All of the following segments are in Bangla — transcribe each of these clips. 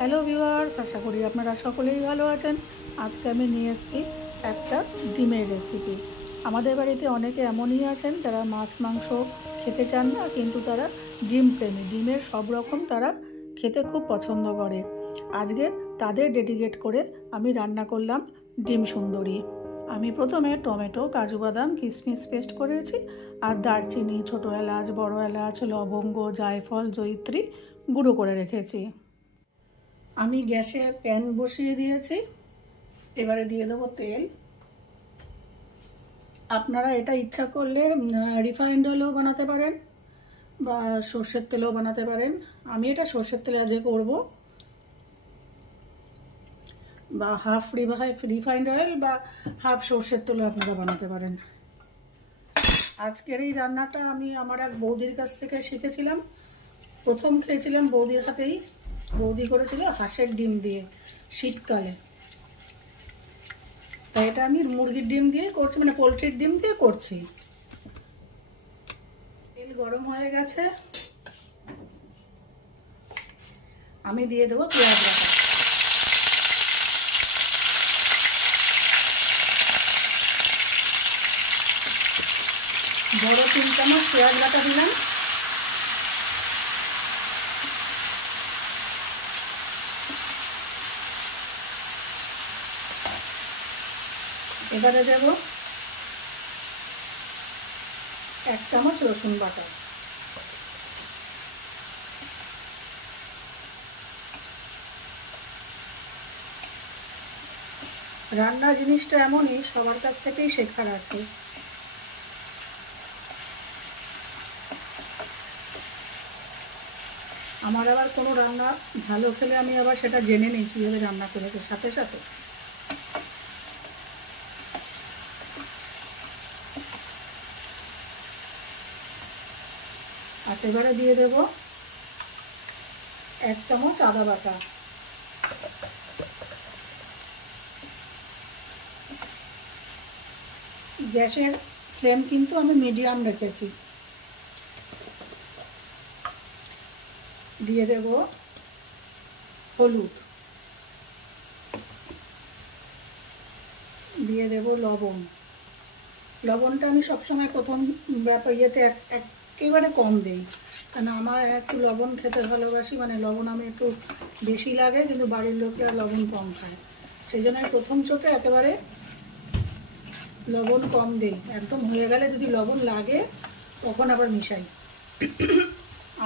হ্যালো ভিউয়ার্স, আশা করি আপনারা সকলেই ভালো আছেন। আজকে আমি নিয়ে এসেছি একটা ডিমের রেসিপি। আমাদের বাড়িতে অনেকে এমনই আছেন যারা মাছ মাংস খেতে চান না, কিন্তু তারা ডিম প্রেমী, ডিমের সব রকম তারা খেতে খুব পছন্দ করে। আজকে তাদের ডেডিকেট করে আমি রান্না করলাম ডিম সুন্দরী। আমি প্রথমে টমেটো, কাজু বাদাম, কিশমিশ পেস্ট করেছি, আর দারচিনি, ছোটো এলাচ, বড় এলাচ, লবঙ্গ, জায়ফল, জয়িত্রী গুঁড়ো করে রেখেছি। আমি গ্যাসে প্যান বসিয়ে দিয়েছি, এবারে দিয়ে দেবো তেল। আপনারা এটা ইচ্ছা করলে রিফাইন্ড অয়েলও বানাতে পারেন বা সর্ষের তেলও বানাতে পারেন। আমি এটা সর্ষের তেলে আজকে করব, বা হাফ রিফাইন্ড অয়েল বা হাফ সর্ষের তেলও আপনারা বানাতে পারেন। আজকের এই রান্নাটা আমি আমার এক বৌদির কাছ থেকে শিখেছিলাম। প্রথম খেয়েছিলাম বৌদির হাতেই, বৌদি করেছিল হাঁসের ডিম দিয়ে শীতকালে। তাই এটা আমি মুরগির ডিম দিয়ে করছি, মানে পোলট্রির ডিম দিয়ে করছি। তেল গরম হয়ে গেছে, আমি দিয়ে দেবো পেঁয়াজ বাটা। বড় 3 চামচ পেঁয়াজ বাটা দিলাম। এবারে দেব 1 চামচ রসুন বাটা। রান্না জিনিসটা এমনই, সবার কাছ থেকেই শেখার আছে। আমার আবার কোনো রান্না ভালো খেলে আমি আবার সেটা জেনে নিই কীভাবে রান্না করেছে সাথে সাথে। আচ্ছা, এবারে দিয়ে দেব 1 চামচ আদা বাটা। গ্যাসের ফ্লেম কিন্তু আমি মিডিয়াম রেখেছি। দিয়ে দেব হলুদ, দিয়ে দেব লবণ। লবণটা আমি সবসময় প্রথম ইয়েতে একেবারে কম দিই, কারণ আমার একটু লবণ খেতে ভালোবাসি, মানে লবণ আমি একটু বেশি লাগে, কিন্তু বাড়ির লোকে আর লবণ কম খায়। সেই জন্য আমি প্রথম চোখে একেবারে লবণ কম দিই। একদম হয়ে গেলে যদি লবণ লাগে তখন আবার মিশাই।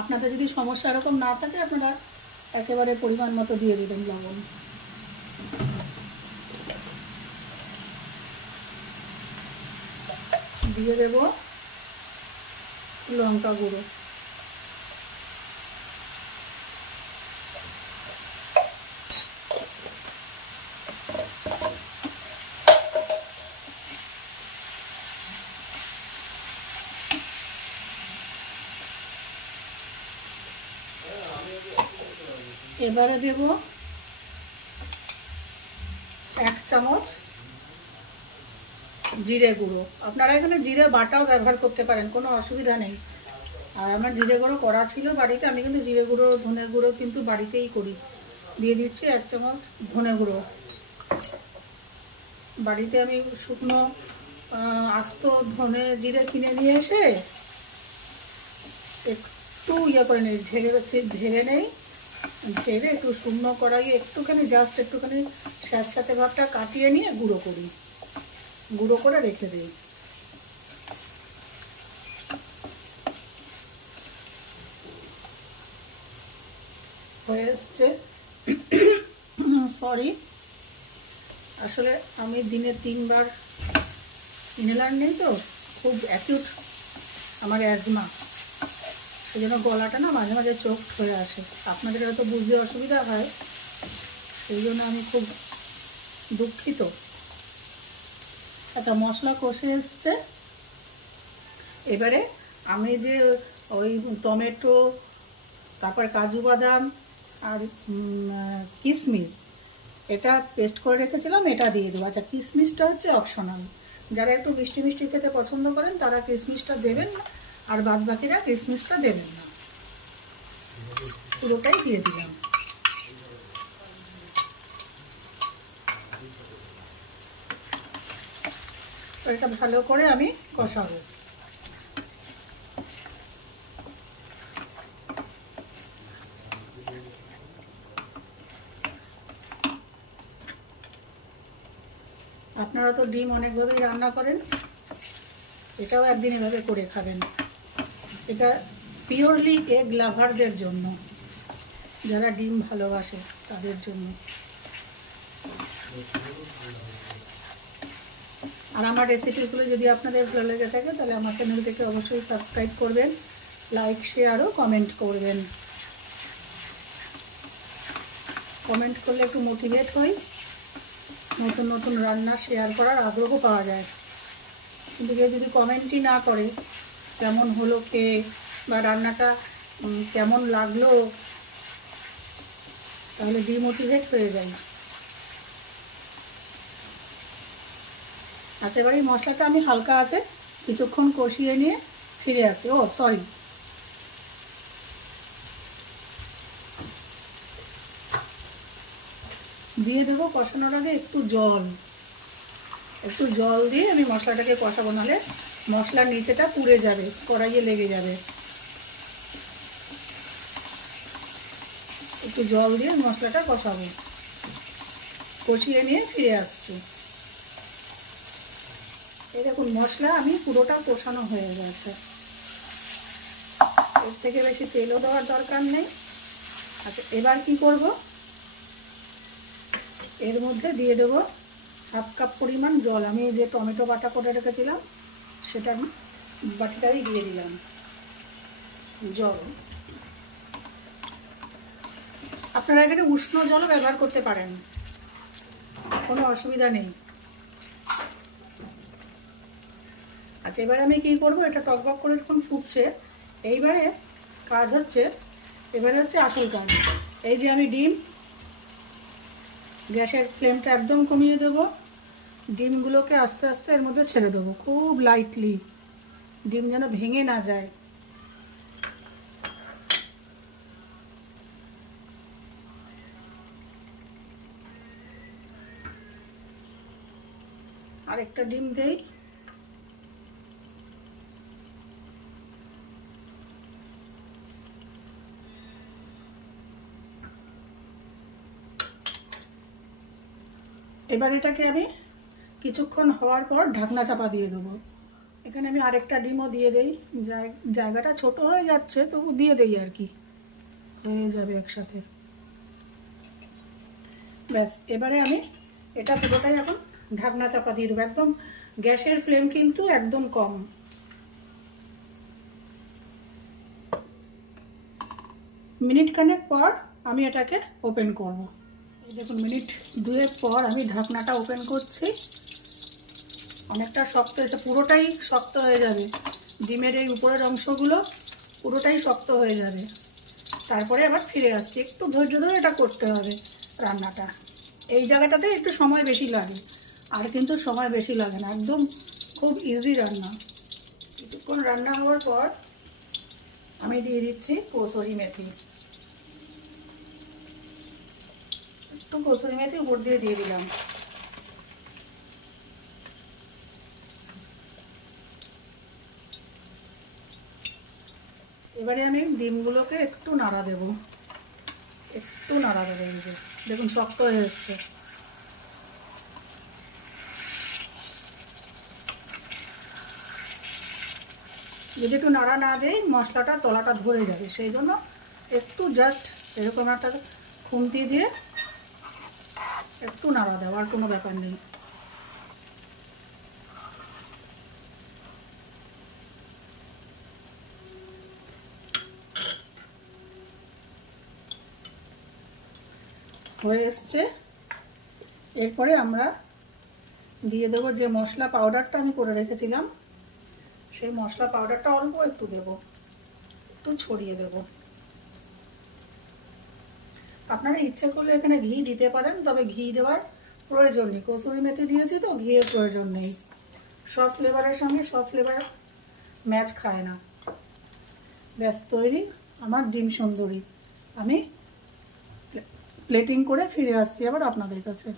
আপনাদের যদি সমস্যা এরকম না থাকে, আপনারা একেবারে পরিমাণ মতো দিয়ে দেবেন লবণ। দিয়ে দেব লঙ্কা গুঁড়ো। এবারে দেব 1 চামচ জিরে গুঁড়ো। আপনারা এখানে জিরে বাটাও ব্যবহার করতে পারেন, কোনো অসুবিধা নেই। আর আমার জিরে গুঁড়ো করা ছিল বাড়িতে, আমি কিন্তু জিরে গুঁড়ো ধনে গুঁড়ো কিন্তু বাড়িতেই করি। দিয়ে দিচ্ছি 1 চামচ ধনে গুঁড়ো। বাড়িতে আমি শুকনো আস্ত ধনে জিরে কিনে নিয়ে এসে একটু করে নেই, ঝেড়ে নেই, ঝেড়ে একটু শুকনো কড়াইয়ে একটুখানি একটুখানি স্যাঁতস্যাঁতে ভাবটা কাটিয়ে নিয়ে গুঁড়ো করি, গুঁড়ো করে রেখে দিই। হয়ে এসছে। সরি, আসলে আমি দিনে 3 বার ইনহেলার নেই, তো খুব অ্যাকিউট আমার অ্যাজমা, সেই জন্য গলাটা না মাঝে মাঝে চোখ হয়ে আসে। আপনাদের হয়তো বুঝতে অসুবিধা হয়, সেই জন্য আমি খুব দুঃখিত। আচ্ছা, মশলা কষে এসছে। এবারে আমি যে ওই টমেটো, তারপর কাজু বাদাম আর কিশমিশ এটা পেস্ট করে রেখেছিলাম, এটা দিয়ে দেবো। আচ্ছা, কিশমিশটা হচ্ছে অপশনাল, যারা একটু মিষ্টি মিষ্টি খেতে পছন্দ করেন তারা কিশমিশটা দেবেন, আর বাদ বাকিরা কিশমিশটা দেবেন না। পুরোটাই দিয়ে দিলাম। তো এটা ভালো করে আমি কষাবো। আপনারা তো ডিম অনেকভাবেই রান্না করেন, এটাও একদিন এভাবে করে খাবেন। এটা পিওরলি এগ লাভারদের জন্য, যারা ডিম ভালোবাসে তাদের জন্য। আর আমার রেসিপিগুলো যদি আপনাদের ভালো লেগে থাকে তাহলে আমার চ্যানেলটাকে অবশ্যই সাবস্ক্রাইব করবেন, লাইক শেয়ার ও কমেন্ট করবেন। কমেন্ট করলে একটু মোটিভেট হই, নতুন নতুন রান্না শেয়ার করার আগ্রহ পাওয়া যায়। কিন্তু কেউ যদি কমেন্টই না করে কেমন হলো খেয়ে বা রান্নাটা কেমন লাগলো, তাহলে ডিমোটিভেট হয়ে যায়। আচ্ছা, এবার এই মশলাটা আমি হালকা আছে কিছুক্ষণ কষিয়ে নিয়ে ফিরে আসছি। ও সরি, দিয়ে দেবো কষানোর আগে একটু জল দিয়ে আমি মশলাটাকে কষাবো, নাহলে মশলার নিচেটা পুড়ে যাবে, কড়াইয়ে লেগে যাবে। একটু জল দিয়ে মশলাটা কষাবো, কষিয়ে নিয়ে ফিরে আসছি। এই দেখুন মশলা আমি পুরোটা কষানো হয়ে গেছে, এর থেকে বেশি তেলও দেওয়ার দরকার নেই। আচ্ছা, এবার কি করব, এর মধ্যে দিয়ে দেবো 1/2 কাপ পরিমাণ জল। আমি যে টমেটো বাটা করে রেখেছিলাম সেটা আমি বাটিটাই দিয়ে দিলাম জল। আপনারা এখানে উষ্ণ জলও ব্যবহার করতে পারেন, কোনো অসুবিধা নেই। আচ্ছা, এবারে আমি কি করব, এটা টকবক করে যখন ফুটছে, এইবারে কাজ হচ্ছে, এবারে হচ্ছে আসল কাজ। এই যে আমি ডিম, গ্যাসের ফ্লেমটা একদম কমিয়ে দেব, ডিমগুলোকে আস্তে আস্তে এর মধ্যে ছেড়ে দেবো, খুব লাইটলি, ডিম যেন ভেঙে না যায়। আর একটা ডিম দেই। এবার এটাকে আমি কিছুক্ষণ হওয়ার পর ঢাকনা চাপা দিয়ে দেবো। এখানে আমি আরেকটা ডিমও দিয়ে দেই, জায়গাটা ছোট হয়ে যাচ্ছে তবু দিয়ে দেই আর কি, হয়ে যাবে একসাথে। ব্যাস, এবারে আমি এটা পুরোটাই এখন ঢাকনা চাপা দিয়ে দেবো। একদম গ্যাসের ফ্লেম কিন্তু একদম কম। মিনিট খানেক পর আমি এটাকে ওপেন করব। দেখুন মিনিট 2 পর আমি ঢাকনাটা ওপেন করছি। অনেকটা শক্ত হয়েছে, পুরোটাই শক্ত হয়ে যাবে, ডিমের এই উপরের অংশগুলো পুরোটাই শক্ত হয়ে যাবে। তারপরে আবার ফিরে আসছি, একটু ধৈর্য ধরে এটা করতে হবে রান্নাটা। এই জায়গাটাতে একটু সময় বেশি লাগে, আর কিন্তু সময় বেশি লাগে না, একদম খুব ইজি রান্না। কিছুক্ষণ রান্না হওয়ার পর আমি দিয়ে দিচ্ছি কসুরি মেথি। একটু কসুরি মেথি উপর দিয়ে দিলাম। এবারে আমি ডিমগুলোকে একটু নাড়া দেবো, দেখুন শক্ত হয়ে এসছে। যদি একটু নাড়া না দেই মশলাটা তলাটা ধরে যাবে, সেই জন্য একটু জাস্ট এরকম একটা খুন্তি দিয়ে একটু নাড়া দেওয়া, আর কোনো ব্যাপার নেই। হয়ে এসছে। এরপরে আমরা দিয়ে দেবো যে মশলা পাউডারটা আমি করে রেখেছিলাম, সেই মশলা পাউডারটা অল্প একটু দেব, একটু ছড়িয়ে দেব। আপনারা ইচ্ছে করলে এখানে ঘি দিতে পারেন, তবে ঘি দেওয়ার প্রয়োজন নেই, কসুরি মেথি দিয়েছি তো ঘিয়ের প্রয়োজন নেই। সব ফ্লেভারের সঙ্গে সব ফ্লেভার ম্যাচ খায় না। ব্যাস তৈরি আমার ডিম সুন্দরী। আমি প্লেটিং করে ফিরে আসছি আবার আপনাদের কাছে।